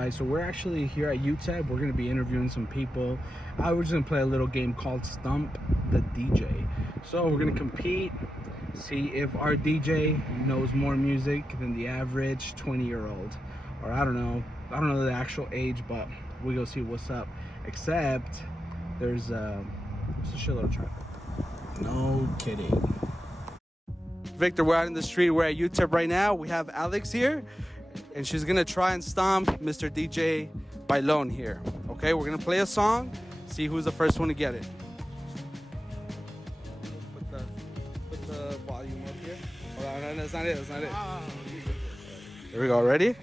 right, so we're actually here at UTEP. We're going to be interviewing some people. We're just going to play a little game called Stomp the DJ. So we're going to compete, see if our DJ knows more music than the average 20-year-old. Or I don't know the actual age, but we go see what's up. Except there's a shitload of traffic. No kidding. Victor, we're out in the street. We're at UTEP right now. We have Alex here, and she's gonna try and stomp Mr. DJ Bailon here. Okay, we're gonna play a song, see who's the first one to get it. Put the volume up here. Hold on, no, that's not it. That's not it. Here we go. Ready?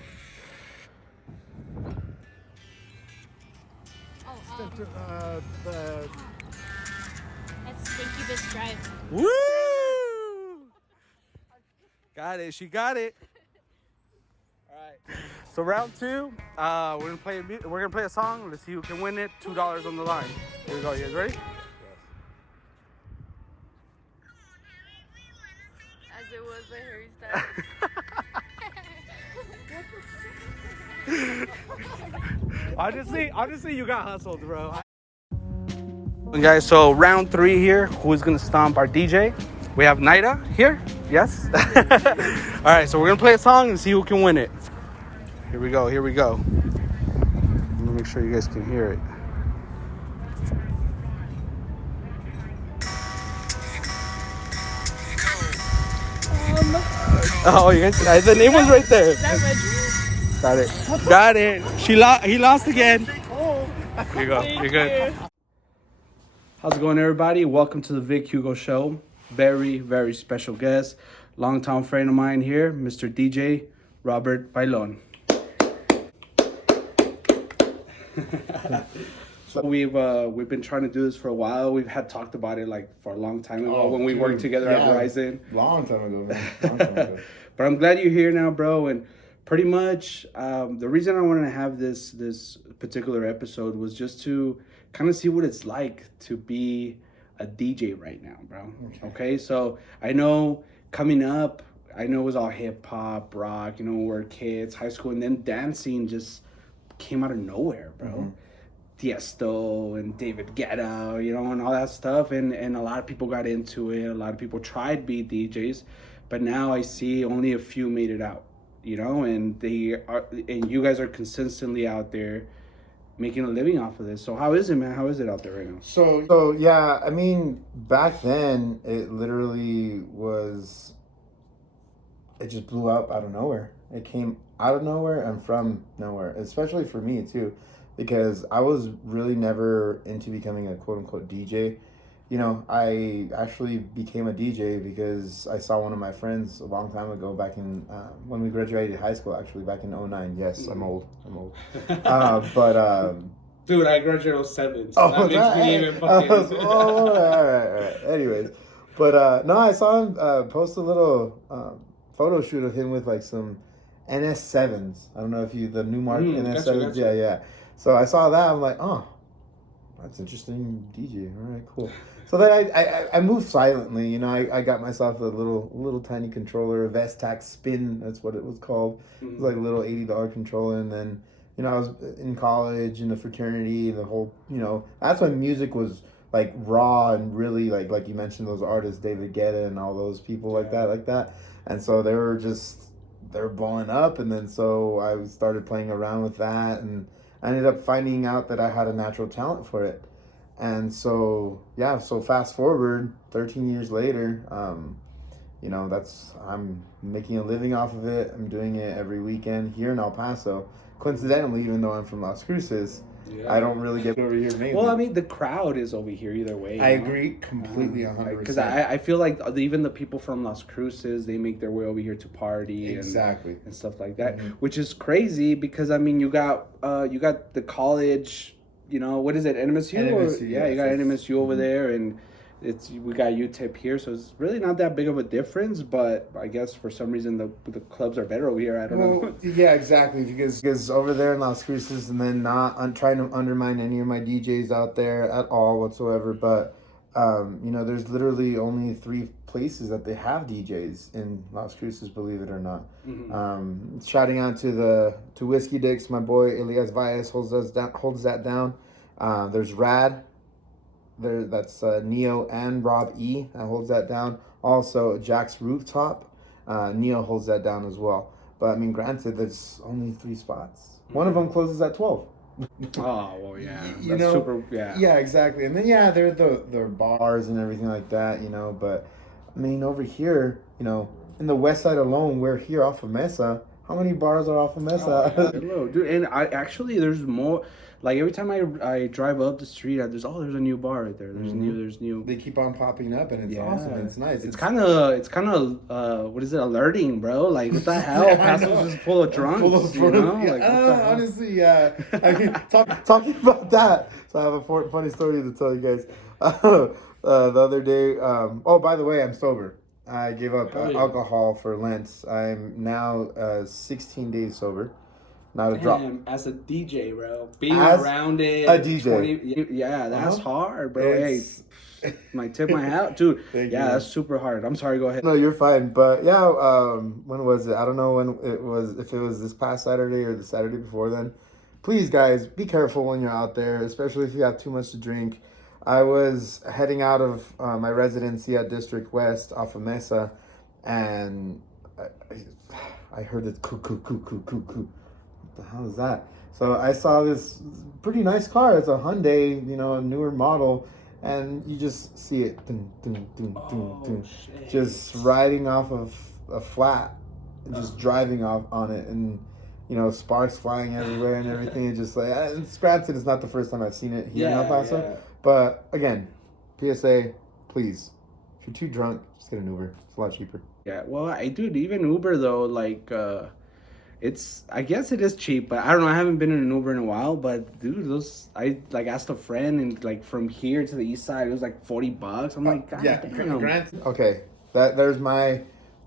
That's Incubus Drive. Woo! Got it. She got it. All right. So round two, we're gonna play a song. Let's see who can win it. $2 on the line. Here we go. You guys ready? As it was by Harry Styles. Honestly, you got hustled, bro. Guys, so round three here. Who's gonna stomp our DJ? We have Naida here. Yes. All right, so we're gonna play a song and see who can win it. Here we go. Here we go. Let me make sure you guys can hear it. Oh, you guys, the name was right there. Is that Reggie? Got it. He lost again. Here you go. You're good. How's it going, everybody? Welcome to the Vic Hugo Show. Very, very special guest, longtime friend of mine here, Mr. DJ Robert Bailon. So we've been trying to do this for a while. We've had talked about it like for a long time ago when we worked together at Verizon. Long time ago, man. Long time ago. But I'm glad you're here now, bro. And pretty much the reason I wanted to have this particular episode was just to kind of see what it's like to be a DJ right now, bro. Okay, so I know coming up, I know it was all hip hop, rock, we're kids, high school, and then dancing just came out of nowhere, bro. Mm-hmm. Tiesto and David Guetta, and all that stuff, and a lot of people got into it. A lot of people tried to be DJs, but now I see only a few made it out, and and you guys are consistently out there making a living off of this. So how is it, man? How is it out there right now? So yeah, I mean, back then it literally was, it just blew up out of nowhere. It came out of nowhere and from nowhere, especially for me too, because I was really never into becoming a quote unquote DJ. I actually became a DJ because I saw one of my friends a long time ago, back in when we graduated high school, actually back in 2009. Yes, I'm old. Dude, I graduated in 2007, so that makes me even fucking... all right. Anyways, no, I saw him post a little photo shoot of him with like some NS7s. I don't know if the new mark NS7s. Gotcha. Yeah. So I saw that, I'm like, oh, that's interesting, DJ. All right, cool. So then I moved silently, I got myself a little tiny controller, a Vestax Spin, that's what it was called. It was like a little $80 controller, and then, I was in college, in the fraternity, the whole, that's when music was like raw and really like you mentioned those artists, David Guetta and all those people like that. And so they were blowing up, and then so I started playing around with that, and I ended up finding out that I had a natural talent for it. And so, so fast forward 13 years later, I'm making a living off of it. I'm doing it every weekend here in El Paso. Coincidentally, even though I'm from Las Cruces, I don't really get over here mainly. Well, I mean, the crowd is over here either way. I agree completely, 100%. Because I feel like even the people from Las Cruces, they make their way over here to party and stuff like that, which is crazy because, I mean, you got the college, what is it, NMSU? NMSU, you got NMSU over there, and we got UTEP here, so it's really not that big of a difference, but I guess for some reason the clubs are better over here. I don't know. Yeah, exactly, because over there in Las Cruces, and then not trying to undermine any of my DJs out there at all whatsoever, but there's literally only 3 places that they have DJs in Las Cruces, believe it or not. Mm-hmm. Shouting out to Whiskey Dicks, my boy Elias Valles holds that down. There's Rad, that's Neo and Rob E that holds that down. Also Jack's Rooftop, Neo holds that down as well. But I mean, granted, there's only 3 spots. One of them closes at 12. Oh well, yeah, you that's know, super. Yeah, yeah, exactly. And then yeah, there are the bars and everything like that, But I mean, over here, in the West Side alone, we're here off of Mesa. How many bars are off of Mesa? Oh, yeah. Hello, dude. And I actually, there's more. Like every time I drive up the street, there's a new bar right there. There's new. They keep on popping up, and it's awesome. It's nice. It's kind of what is it, alerting, bro? Like what the hell? Paso's just full of drunks, Yeah, Like, honestly, yeah. I mean, talking about that. So I have a funny story to tell you guys. The other day. Oh, by the way, I'm sober. I gave up alcohol for Lent. I'm now 16 days sober. Not a drop. As a DJ, bro, being As around it, a DJ. yeah, that's hard, bro. It's- Hey, my tip my hat, dude. Thank Yeah, you. that's super hard. I'm sorry. Go ahead. No, you're fine. But yeah, when was it? I don't know when it was. If it was this past Saturday or the Saturday before then. Please, guys, be careful when you're out there, especially if you have too much to drink. I was heading out of my residency at District West off of Mesa, and I heard this coo coo coo coo coo coo. What the hell is that? So I saw this pretty nice car. It's a Hyundai, a newer model, and you just see it dun, dun, dun, dun, dun, just riding off of a flat, just driving off on it, and sparks flying everywhere and everything. It's just like, it's granted, it's not the first time I've seen it here in El Paso, but again, PSA, please, if you're too drunk, just get an Uber. It's a lot cheaper. Yeah, well, even Uber though, like, I guess it is cheap, but I don't know. I haven't been in an Uber in a while, but dude, I like asked a friend, and like from here to the east side, it was like $40. I'm like, God damn. Granted. Okay, there's my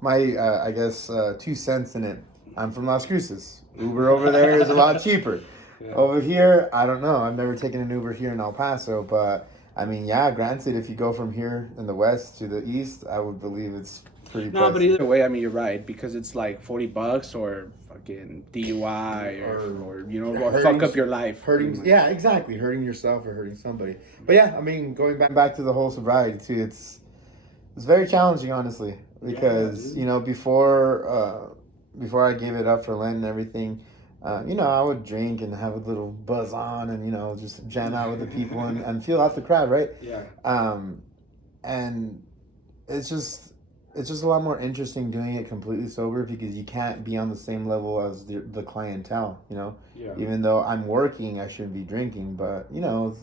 I guess 2 cents in it. I'm from Las Cruces. Uber over there is a lot cheaper. Yeah. Over here, I don't know. I've never taken an Uber here in El Paso, but I mean, yeah, granted, if you go from here in the west to the east, I would believe it's pretty pricey. But either way, I mean, you're right, because it's like $40 or fucking DUI or fuck up your life. Yeah, exactly. Hurting yourself or hurting somebody. But yeah, I mean, going back to the whole sobriety too, it's very challenging, honestly, because before I gave it up for Lent and everything, I would drink and have a little buzz on and, just jam out with the people and feel out the crowd, right? Yeah. And it's just a lot more interesting doing it completely sober because you can't be on the same level as the clientele, Yeah. Even though I'm working, I shouldn't be drinking, but, well,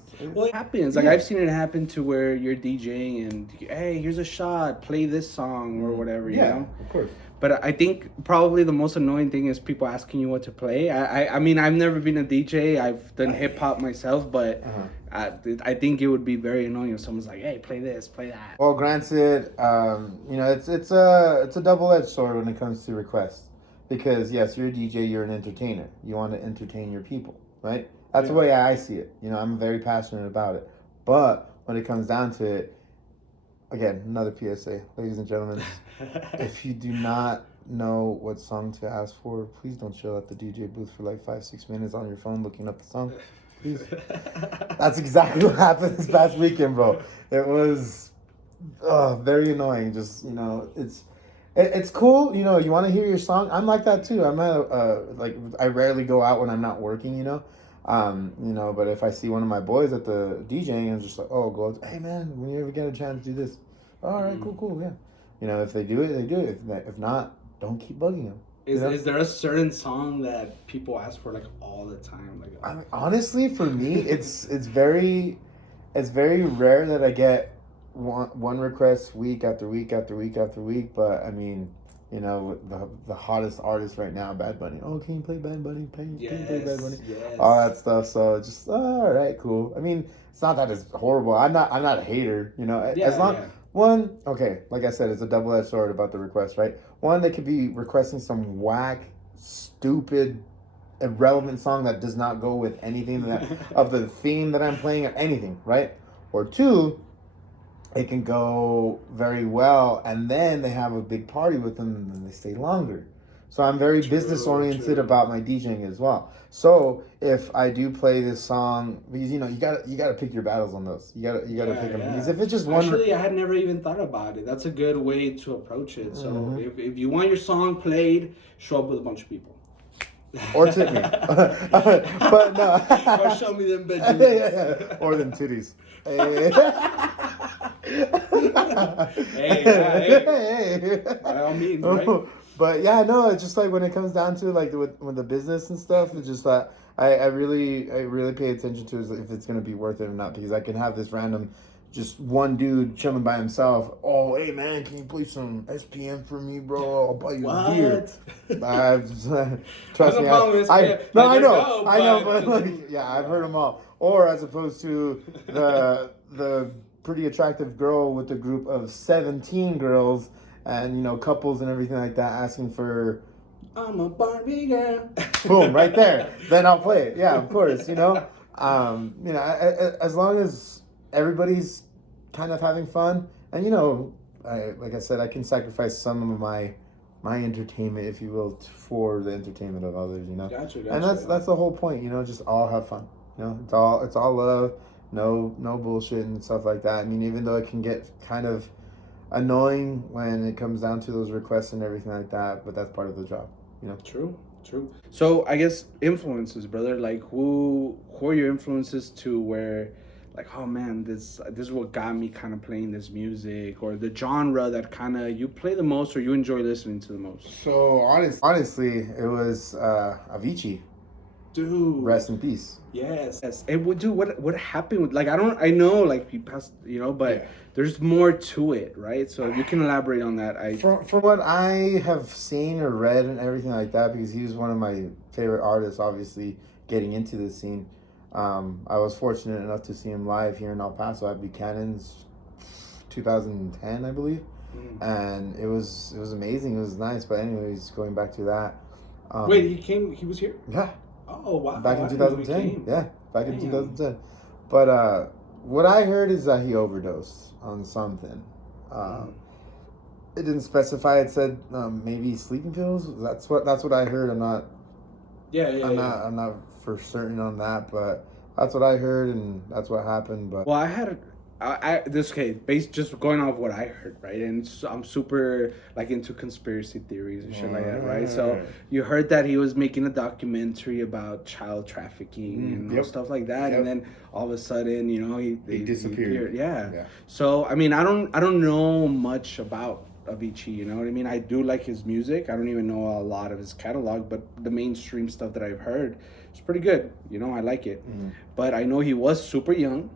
it happens. Like, I've seen it happen to where you're DJing and, hey, here's a shot, play this song or whatever, you know? Of course. But I think probably the most annoying thing is people asking you what to play. I mean, I've never been a DJ. I've done hip hop myself, but I think it would be very annoying if someone's like, "Hey, play this, play that." Well, granted, it's a double-edged sword when it comes to requests, because yes, you're a DJ, you're an entertainer. You want to entertain your people, right? That's the way I see it. I'm very passionate about it. But when it comes down to it, again, another PSA, ladies and gentlemen, if you do not know what song to ask for, please don't chill at the DJ booth for like 5-6 minutes on your phone looking up the song. Please. That's exactly what happened this past weekend, bro. It was very annoying. Just, it's cool. You want to hear your song. I'm like that too. I'm I rarely go out when I'm not working, but if I see one of my boys at the DJing, I'm just like, oh, go, hey man, when you ever get a chance, do this. All right, cool, yeah. If they do it, they do it. If not, don't keep bugging them. Is there a certain song that people ask for like all the time? Like, I mean, honestly, for me, it's very rare that I get one request week after week after week after week. But I mean, the hottest artist right now, Bad Bunny. Oh, can you play Bad Bunny? Can you play Bad Bunny? Yes. All that stuff. So just all right, cool. I mean, it's not that it's horrible. I'm not a hater. As long. One, okay, like I said, it's a double-edged sword about the request, right? One, they could be requesting some whack, stupid, irrelevant song that does not go with anything of the theme that I'm playing or anything, right? Or two, it can go very well, and then they have a big party with them, and then they stay longer. So I'm very business oriented about my DJing as well. So if I do play this song, because you gotta pick your battles on those. You gotta pick them, because if it's just one. Actually, I had never even thought about it. That's a good way to approach it. So if you want your song played, show up with a bunch of people. Or tip me. But no. Or show me them bitches. Yeah. Or them titties. Hey. Hey. By all means, right? But yeah, no, it's just like when it comes down to like with the business and stuff, it's just that I really pay attention to is if it's gonna be worth it or not, because I can have this random just one dude chilling by himself. Oh, hey man, can you play some SPM for me, bro? I'll buy you a beer. Trust me, I know, but like, yeah, I've heard them all. Or as opposed to the pretty attractive girl with a group of 17 girls and couples and everything like that asking for. I'm a Barbie girl. Boom, right there. Then I'll play it. Yeah, of course. As long as everybody's kind of having fun, and like I said, I can sacrifice some of my entertainment, if you will, for the entertainment of others. Gotcha. And that's the whole point. Just all have fun. It's all love. No bullshit and stuff like that. I mean, even though it can get kind of annoying when it comes down to those requests and everything like that, but that's part of the job. True. So I guess influences, brother. Like who are your influences to where, like, oh man, this is what got me kind of playing this music, or the genre that kind of you play the most or you enjoy listening to the most? So honestly, it was Avicii. Dude, rest in peace. Yes. And what happened with, like, I know, like, he passed, but there's more to it, right? So you can elaborate on that. From what I have seen or read and everything like that, because he was one of my favorite artists, obviously, getting into the scene. I was fortunate enough to see him live here in El Paso at Buchanan's 2010, I believe. And it was amazing. It was nice. But anyways, going back to that. Wait, he was here? Yeah. Oh, wow. Back in 2010. Yeah, back in 2010. But what I heard is that he overdosed on something. It didn't specify. It said maybe sleeping pills. That's what I heard. I'm not. I'm not for certain on that, but that's what I heard, and that's what happened. But well, based just going off what I heard, right? And so I'm super like into conspiracy theories and shit like that, right? So you heard that he was making a documentary about child trafficking and stuff like that, and then all of a sudden, he disappeared. Yeah. So I mean, I don't know much about Avicii, you know what I mean? I do like his music. I don't even know a lot of his catalog, but the mainstream stuff that I've heard is pretty good. I like it. But I know he was super young.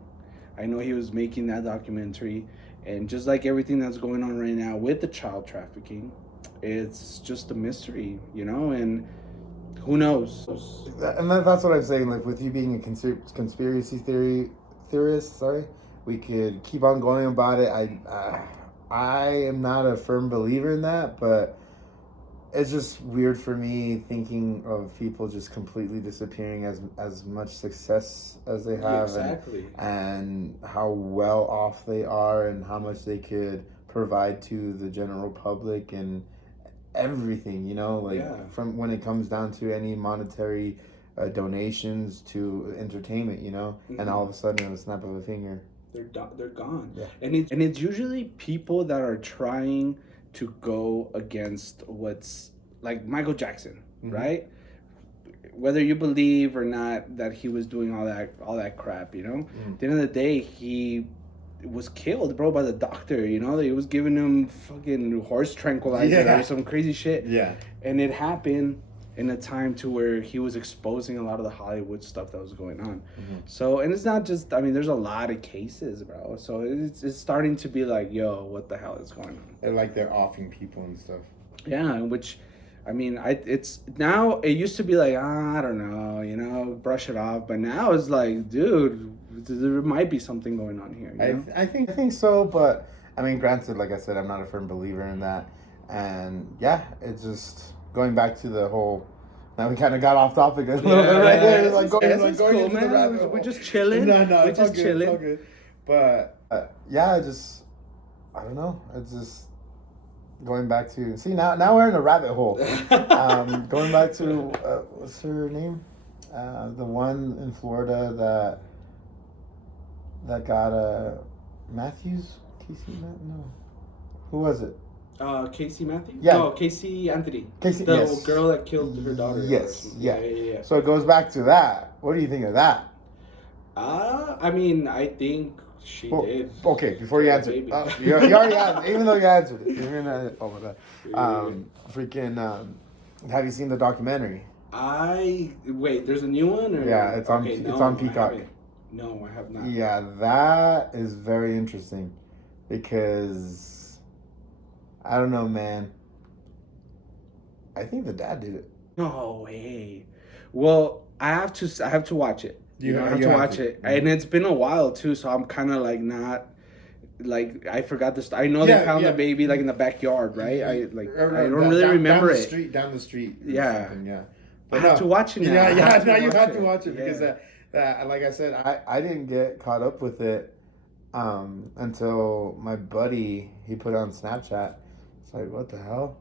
I know he was making that documentary, and just like everything that's going on right now with the child trafficking, it's just a mystery, and who knows? And that's what I'm saying. Like, with you being a conspiracy theorist, we could keep on going about it. I am not a firm believer in that, but it's just weird for me thinking of people just completely disappearing as much success as they have, and how well off they are, and how much they could provide to the general public and everything, from when it comes down to any monetary donations to entertainment, and all of a sudden, in a snap of a finger, they're gone. And it's usually people that are trying to go against what's like Michael Jackson, right? Whether you believe or not that he was doing all that crap, At the end of the day, he was killed, bro, by the doctor. He was giving him fucking horse tranquilizer or some crazy shit. Yeah. And it happened in a time to where he was exposing a lot of the Hollywood stuff that was going on. So, and it's not just, there's a lot of cases, bro. So it's starting to be like, yo, what the hell is going on? And like they're offing people and stuff. Yeah, which, it's now, it used to be like, I don't know, brush it off. But now it's like, dude, there might be something going on here. I think so, but granted, like I said, I'm not a firm believer in that. And yeah, it's just going back to the whole. Now we kind of got off topic a little bit, right? It's going into the rabbit hole. We're just chilling. No, we're just chilling. It's all good. But yeah, just I don't know. It's just going back to see now we're in a rabbit hole. Going back to what's her name? The one in Florida that got Matthews. Casey no. Who was it? Casey Matthews? Yeah. No, Casey Anthony. Casey, the yes. girl that killed her daughter. Yes. Yeah. Yeah. So it goes back to that. What do you think of that? I mean, I think she did. Okay, before you answer, you already answered. Even though you answered it, you're gonna. Oh my god. Freaking. Have you seen the documentary? Wait. There's a new one. Or? Yeah, it's on. It's on Peacock. No, I have not. Yeah, that is very interesting, because I don't know, man. I think the dad did it. No way. Well, I have to watch it. You have to watch it, and it's been a while too. So I'm kind of like not. Like I forgot this. I know they found the baby like in the backyard, right? I don't really remember it. Down the street. Yeah. But I have to watch it now. Yeah. Now you have to watch it because like I said, I didn't get caught up with it until my buddy, he put it on Snapchat. It's like, what the hell?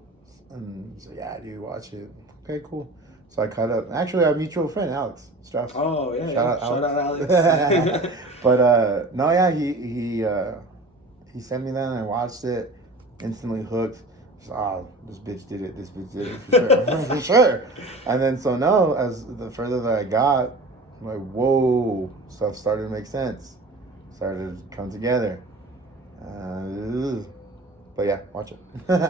And he's like, yeah, dude, watch it. Okay, cool. So I caught up. Actually, our mutual friend Alex Strauss. Oh yeah, Shout out Alex. But no, yeah, he sent me that and I watched it, instantly hooked. Just, this bitch did it. This bitch did it for sure, for sure. And then so now, as the further that I got, I'm like, whoa, stuff started to make sense, started to come together. But yeah, watch it.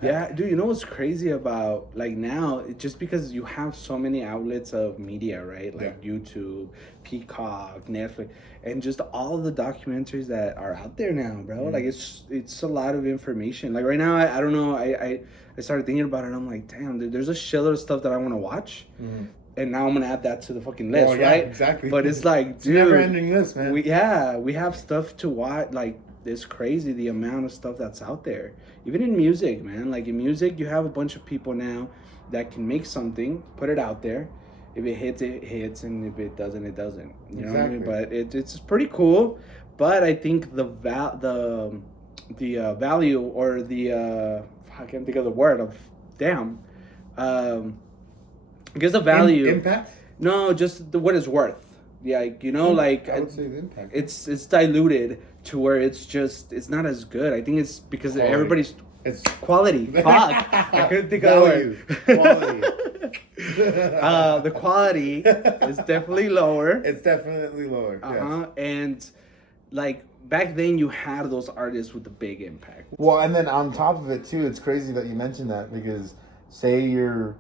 Yeah, dude, you know what's crazy about like now, just because you have so many outlets of media, right? Like YouTube, Peacock, Netflix, and just all the documentaries that are out there now, bro. Like it's a lot of information. Like right now, I don't know, I started thinking about it and I'm like, damn, dude, there's a shitload of stuff that I want to watch. And now I'm gonna add that to the fucking list, right? Exactly. But it's like, dude, never ending list, man. We have stuff to watch. Like it's crazy the amount of stuff that's out there. Even in music, man. Like in music, you have a bunch of people now that can make something, put it out there. If it hits, it hits, and if it doesn't, it doesn't. You know what I mean? But it's pretty cool. But I think the value or the I can't think of the word of damn. Because the value impact. No, just what it's worth. Yeah, like, you know, like I would say the impact. It's diluted to where it's not as good. I think it's because everybody's quality. Fuck, I couldn't think of the word. Quality. The quality is definitely lower. It's definitely lower. Yes. And like back then, you had those artists with the big impact. Well, and then on top of it too, it's crazy that you mentioned that because say you're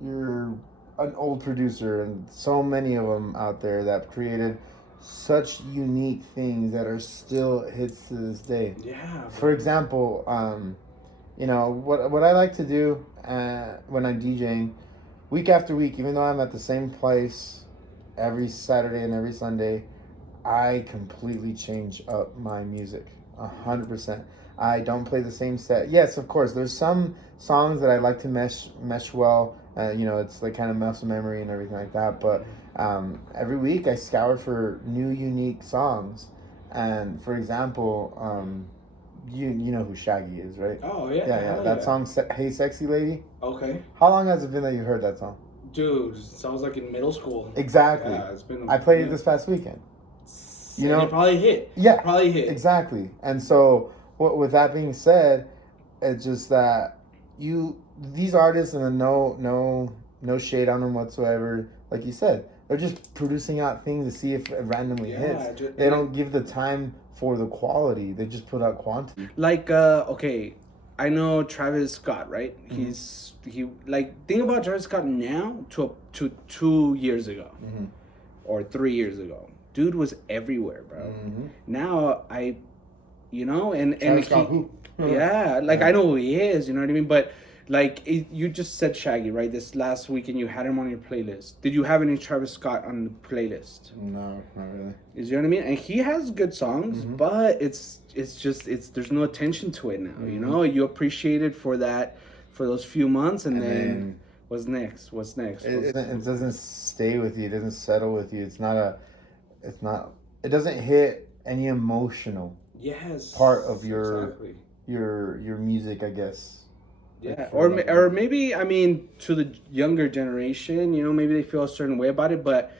an old producer, and so many of them out there that have created such unique things that are still hits to this day. Yeah. For example, you know what I like to do when I'm DJing, week after week, even though I'm at the same place every Saturday and every Sunday, I completely change up my music 100%. I don't play the same set. Yes, of course, there's some songs that I like to mesh well. You know, it's like kind of muscle memory and everything like that. But every week I scour for new, unique songs. And for example, you know who Shaggy is, right? Oh yeah. Yeah. That song, "Hey Sexy Lady." Okay. How long has it been that you heard that song? Dude, it sounds like in middle school. Exactly. Yeah, it's been. I played it this past weekend. You know, it probably hit. Yeah, probably hit. Exactly. And so, with that being said, it's just that these artists, and no shade on them whatsoever. Like you said, they're just producing out things to see if it randomly hits. They don't give the time for the quality. They just put out quantity. Like okay, I know Travis Scott, right? Mm-hmm. He think about Travis Scott now to 2 years ago, or 3 years ago. Dude was everywhere, bro. Mm-hmm. Now and yeah, like I know who he is, you know what I mean? But like you just said Shaggy, right? This last weekend you had him on your playlist. Did you have any Travis Scott on the playlist? No, not really. You know what I mean? And he has good songs, but it's just there's no attention to it now. You know, you appreciate it for those few months, and then what's next? It doesn't stay with you. It doesn't settle with you. It doesn't hit any emotional. yes part of your exactly. your music, I guess. Yeah, Like, or maybe I mean to the younger generation, you know, maybe they feel a certain way about it, but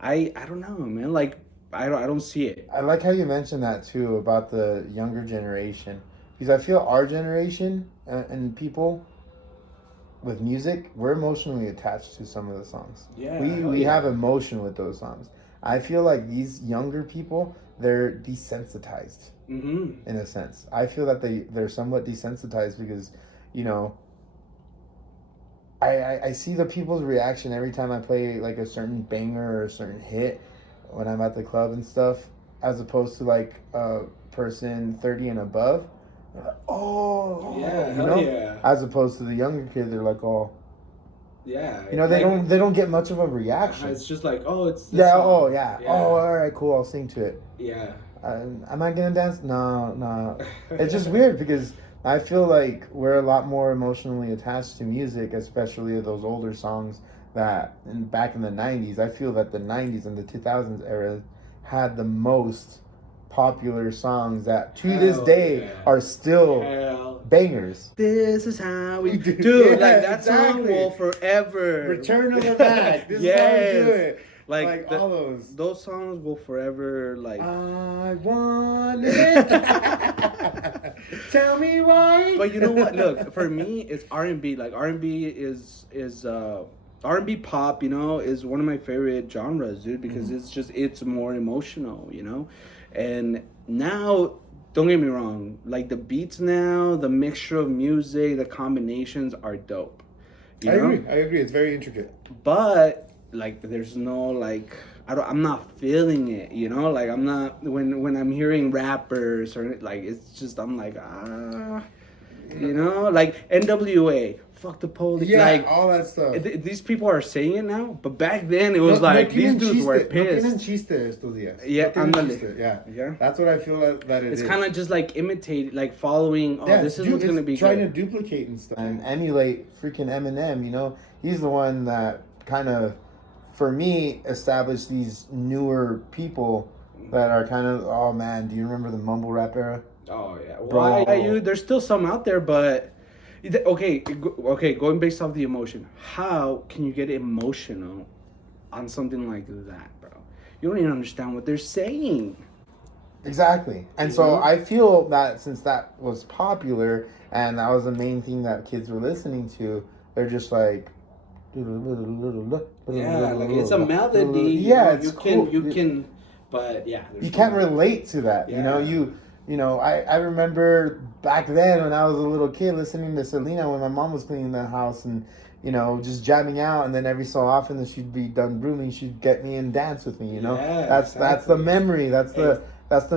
I don't know, man. Like I don't see it. I like how you mentioned that too about the younger generation, because I feel our generation and people with music, we're emotionally attached to some of the songs. Yeah, We have emotion with those songs. I feel like these younger people, they're desensitized Mm-hmm. in a sense. I feel that they're somewhat desensitized because, you know, I see the people's reaction every time I play like a certain banger or a certain hit when I'm at the club and stuff, as opposed to like a person 30 and above. They're like, oh, Yeah, you hell know, yeah. as opposed to the younger kid, they're like, oh, Yeah, you know, they don't get much of a reaction. It's just like, oh, it's this Yeah. song. Oh, yeah. Yeah. Oh, all right, cool. I'll sing to it. Yeah. Am I gonna dance? No, no. It's just weird because I feel like we're a lot more emotionally attached to music, especially those older songs that back in the '90s. I feel that the '90s and the 2000s era had the most popular songs that to this day are still bangers. This is how we do. Dude, Like that song will forever. Return of the Mac. This is how we do it. Like all those. Those songs will forever like. I want it. Tell me why. But you know what? Look, for me, it's R&B. Like R&B is R&B pop. You know, is one of my favorite genres, dude. Because it's more emotional. You know, and now. Don't get me wrong. Like the beats now, the mixture of music, the combinations are dope. I agree. It's very intricate. But like, there's no like, I'm not feeling it. You know, like I'm not when I'm hearing rappers or like it's just I'm like you know, like NWA, fuck the police. Yeah, like all that stuff. These people are saying it now, but back then it was like these dudes were pissed. Yeah, yeah. That's what I feel that it is. It's kind of just like imitate, like following. Oh, this is what's gonna be trying good. to duplicate and stuff and emulate freaking Eminem. You know, he's the one that kind of, for me, established these newer people that are kind of. Oh man, do you remember the mumble rap era? Oh yeah, bro. There's still some out there, but okay, going based off the emotion. How can you get emotional on something like that, bro? You don't even understand what they're saying. Exactly, and so I feel that since that was popular and that was the main thing that kids were listening to, they're just like. Yeah, like it's a melody. Yeah, you can, but yeah, you can't relate to that. Yeah. You know, I remember back then when I was a little kid listening to Selena when my mom was cleaning the house and, you know, just jamming out, and then every so often that she'd be done grooming, she'd get me and dance with me, you know? Yeah, that's the memory, that's the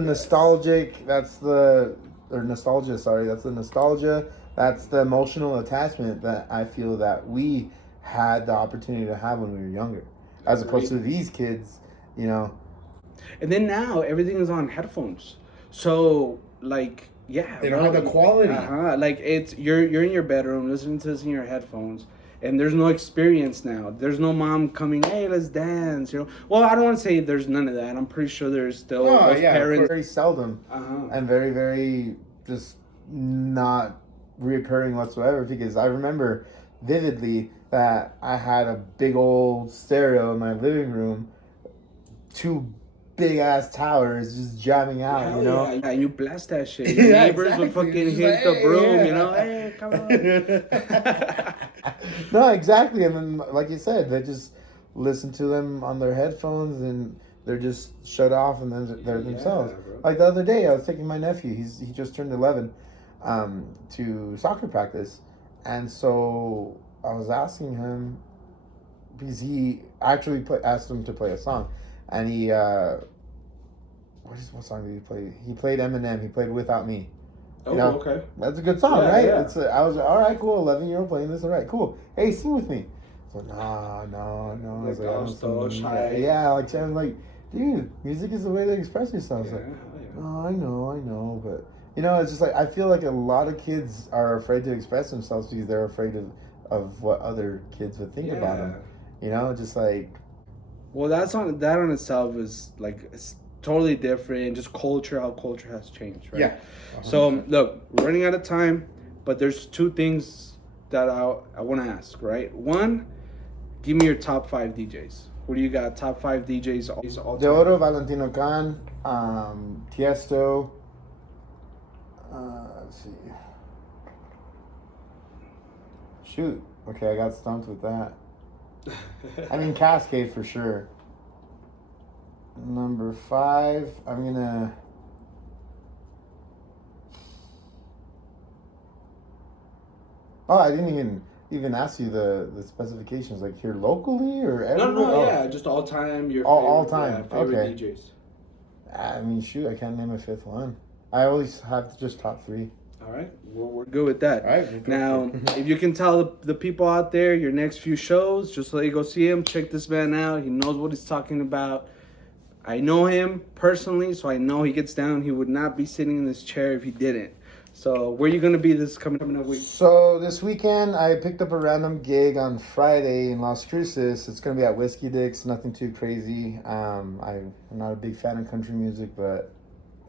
nostalgic, that's the nostalgia, that's the emotional attachment that I feel that we had the opportunity to have when we were younger. As opposed to these kids, you know. And then now everything is on headphones. So like they don't have the quality. Like it's you're in your bedroom listening to this in your headphones, and there's no experience now. There's no mom coming, hey, let's dance. You know. Well, I don't want to say there's none of that. I'm pretty sure there's still parents. Very seldom, and very very just not reoccurring whatsoever. Because I remember vividly that I had a big old stereo in my living room, 2 big ass towers just jamming out, you know. Yeah, you blast that shit. Your neighbors would fucking hit the broom, you know. Hey, come on. No, exactly. And then, like you said, they just listen to them on their headphones, and they're just shut off, and then they're themselves. Like the other day, I was taking my nephew. He just turned 11, to soccer practice, and so I was asking him because he actually asked him to play a song. And he, what song did he play? He played Eminem. He played Without Me. Okay. That's a good song, right? Yeah. I was like, all right, cool. 11-year-old playing this. All right, cool. Hey, sing with me. So no. I was like, yeah, like I'm like, dude, music is the way to express yourself. Like, oh, I know, but you know, it's just like I feel like a lot of kids are afraid to express themselves because they're afraid of what other kids would think about them. You know, just like. Well, that on itself is like it's totally different. Just culture, how culture has changed, right? Yeah. So look, we're running out of time, but there's two things that I want to ask, right? One, give me your top 5 DJs. Who do you got? Top 5 DJs all De time? Oro, Valentino Khan, Tiesto. Let's see. Shoot. Okay, I got stumped with that. I mean, Cascade for sure. Number 5, I'm gonna. Oh, I didn't even ask you the specifications. Like here locally or everywhere? No, yeah, just all time. Your all favorite, time. favorite Okay. DJs. I mean, shoot, I can't name a 5th one. I always have just top 3. All right, we're good with that. All right. Now, if you can tell the people out there your next few shows, just let you go see him. Check this man out. He knows what he's talking about. I know him personally, so I know he gets down. He would not be sitting in this chair if he didn't. So, where are you going to be this coming up week? So this weekend, I picked up a random gig on Friday in Las Cruces. It's going to be at Whiskey Dick's, nothing too crazy. I'm not a big fan of country music, but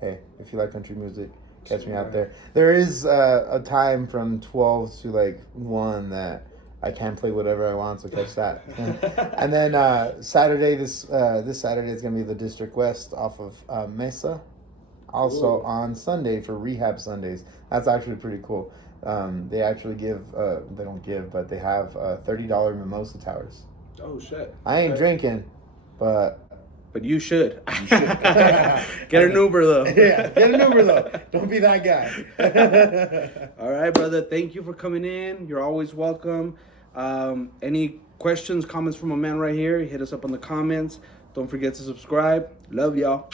hey, if you like country music, catch me out there. There is a time from 12 to like 1 that I can play whatever I want, so catch that. And then Saturday, this Saturday is going to be the District West off of Mesa. Also on Sunday for Rehab Sundays. That's actually pretty cool. They actually give, they don't give, but they have $30 mimosa towers. Oh, shit. I ain't drinking, but you should. Get an Uber, though. Yeah, get an Uber, though. Don't be that guy. All right, brother. Thank you for coming in. You're always welcome. Any questions, comments from a man right here, hit us up in the comments. Don't forget to subscribe. Love y'all.